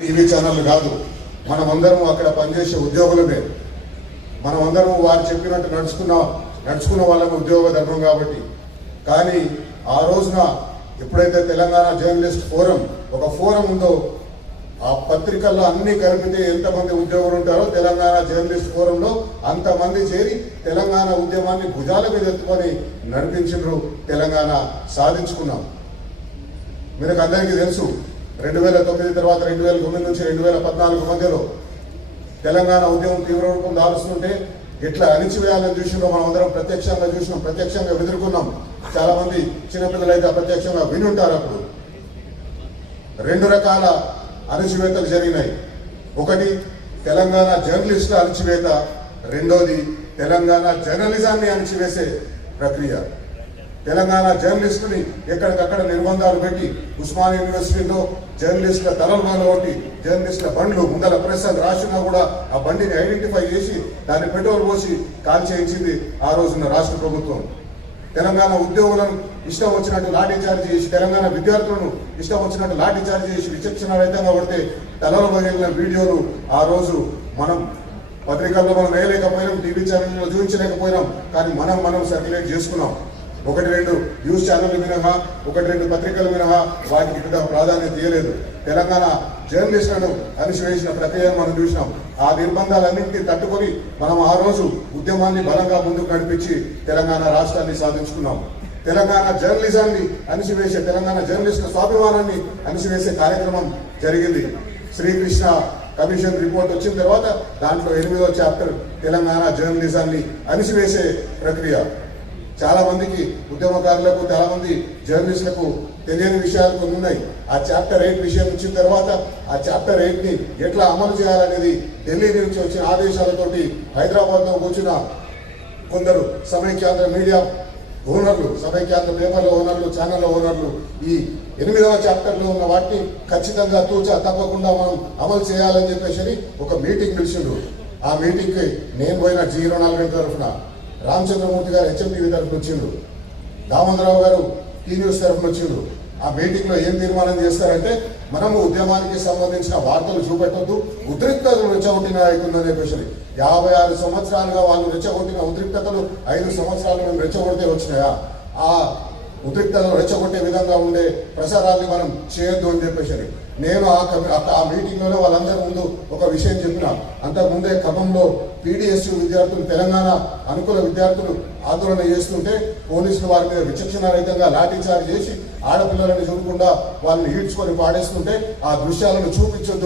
TV channel కాదు, మనమందరం అక్కడ పనిచేసే ఉద్యోగులమే. మనమందరం వారు చెప్పినట్టు నడుచుకున్న వాళ్ళకి ఉద్యోగ ధర్మం కాబట్టి. కానీ ఆ రోజున ఎప్పుడైతే తెలంగాణ జర్నలిస్ట్ ఫోరం ఒక ఫోరం ఉందో, ఆ పత్రికల్లో అన్ని కలిపితే ఎంతమంది ఉద్యోగులు ఉంటారో తెలంగాణ జర్నలిస్ట్ ఫోరంలో అంతమంది చేరి తెలంగాణ ఉద్యమాన్ని భుజాల మీద ఎత్తుకొని నడిపించారు. తెలంగాణ సాధించుకున్నాం. మీకు అందరికీ తెలుసు, 2009 తర్వాత 2009 నుంచి 2014 మధ్యలో తెలంగాణ ఉద్యమం తీవ్ర రూపం దాలుస్తుంటే ఎట్లా అణిచివేయాలని చూసినారో మనం అందరం ప్రత్యక్షంగా చూసినాం, ప్రత్యక్షంగా ఎదుర్కొన్నాం. చాలా మంది చిన్నపిల్లలు అయితే అప్రత్యక్షంగా వినుంటారు. అప్పుడు 2 రకాల అణచివేతలు జరిగినాయి. ఒకటి తెలంగాణ జర్నలిస్టుల అణచివేత, రెండోది తెలంగాణ జర్నలిజాన్ని అణచివేసే ప్రక్రియ. తెలంగాణ జర్నలిస్టుని ఎక్కడికక్కడ నిర్బంధాలు పెట్టి ఉస్మానియా యూనివర్సిటీలో జర్నలిస్టుల తలలు మొదలుకొట్టి జర్నలిస్టుల బండ్లు ముందల ప్రెస్ అని రాసినా కూడా ఆ బండిని ఐడెంటిఫై చేసి దాన్ని పెట్రోల్ పోసి కాల్చేయించింది ఆ రోజున రాష్ట్ర ప్రభుత్వం. తెలంగాణ ఉద్యోగులను ఇష్టం వచ్చినట్టు లాఠీ చార్జ్ చేసి, తెలంగాణ విద్యార్థులను ఇష్టం వచ్చినట్టు లాఠీ చార్జ్ చేసి విచక్షణ రహితంగా పడితే తలలో పగిలిన వీడియోలు ఆ రోజు మనం పత్రికల్లో మనం వేయలేకపోయినాం, టీవీ ఛానల్లో చూపించలేకపోయినాం. కానీ మనం సర్క్యులేట్ చేసుకున్నాం. 1-2 న్యూస్ ఛానల్ మినహా, 1-2 పత్రికలు మినహా వాటికి పెద్ద ప్రాధాన్యత ఇవ్వలేదు. తెలంగాణ జర్నలిస్టులను అణిచివేసిన ప్రక్రియను మనం చూసినాం. ఆ నిర్బంధాలన్నింటినీ తట్టుకొని మనం ఆ రోజు ఉద్యమాన్ని బలంగా ముందుకు నడిపించి తెలంగాణ రాష్ట్రాన్ని సాధించుకున్నాం. తెలంగాణ జర్నలిజాన్ని అణిచివేసే, తెలంగాణ జర్నలిస్టుల స్వాభిమానాన్ని అణిచివేసే కార్యక్రమం జరిగింది. శ్రీకృష్ణ కమిషన్ రిపోర్ట్ వచ్చిన తర్వాత దాంట్లో 8వ చాప్టర్ తెలంగాణ జర్నలిజాన్ని అణిచివేసే ప్రక్రియ. చాలా మందికి ఉద్యమకారులకు, చాలా మంది జర్నలిస్టులకు తెలియని విషయాలు కొన్ని ఉన్నాయి. ఆ చాప్టర్ 8 విషయం వచ్చిన తర్వాత ఆ చాప్టర్ 8ని ఎట్లా అమలు చేయాలనేది ఢిల్లీ నుంచి వచ్చిన ఆదేశాలతోటి హైదరాబాద్లో కూర్చున్న కొందరు సమైక్యాంధ్ర మీడియా ఓనర్లు, సమైక్యాంధ్ర పేపర్ల ఓనర్లు, ఛానళ్ళ ఓనర్లు ఈ 8వ చాప్టర్లో ఉన్న వాటిని ఖచ్చితంగా తూచా తప్పకుండా మనం అమలు చేయాలని చెప్పేసి ఒక మీటింగ్ పిలిచిండ్రు. ఆ మీటింగ్కి నేను పోయిన G24 తరఫున, రామచంద్రమూర్తి గారు HMTV తరఫున వచ్చిండ్రు, దామోదరరావు గారు టీ న్యూస్ తరఫున వచ్చిండ్రు. ఆ మీటింగ్ లో ఏం తీర్మానం చేస్తారంటే, మనము ఉద్యమానికి సంబంధించిన వార్తలు చూపెట్టొద్దు, ఉద్రిక్తతలు రెచ్చగొట్టిన నాయకులని చెప్పేసి 56 సంవత్సరాలుగా వాళ్ళు రెచ్చగొట్టిన ఉద్రిక్తతలు 5 సంవత్సరాలు మేము రెచ్చగొడితే వచ్చినాయా? ఆ ఉద్రిక్తతలు రెచ్చగొట్టే విధంగా ఉండే ప్రసారాన్ని మనం చేయొద్దు అని చెప్పేసి నేను ఆ మీటింగ్లోనే వాళ్ళందరి ముందు ఒక విషయం చెప్పిన. అంతకుముందే ఖమ్మంలో PDSU విద్యార్థులు, తెలంగాణ అనుకూల విద్యార్థులు ఆందోళన చేస్తుంటే పోలీసులు వారి మీద విచక్షణ రహితంగా లాఠీ చార్జ్ చేసి ఆడపిల్లలను చూడకుండా వాళ్ళని ఈడ్చుకొని పాడేస్తుంటే ఆ దృశ్యాలను చూపించొద్దు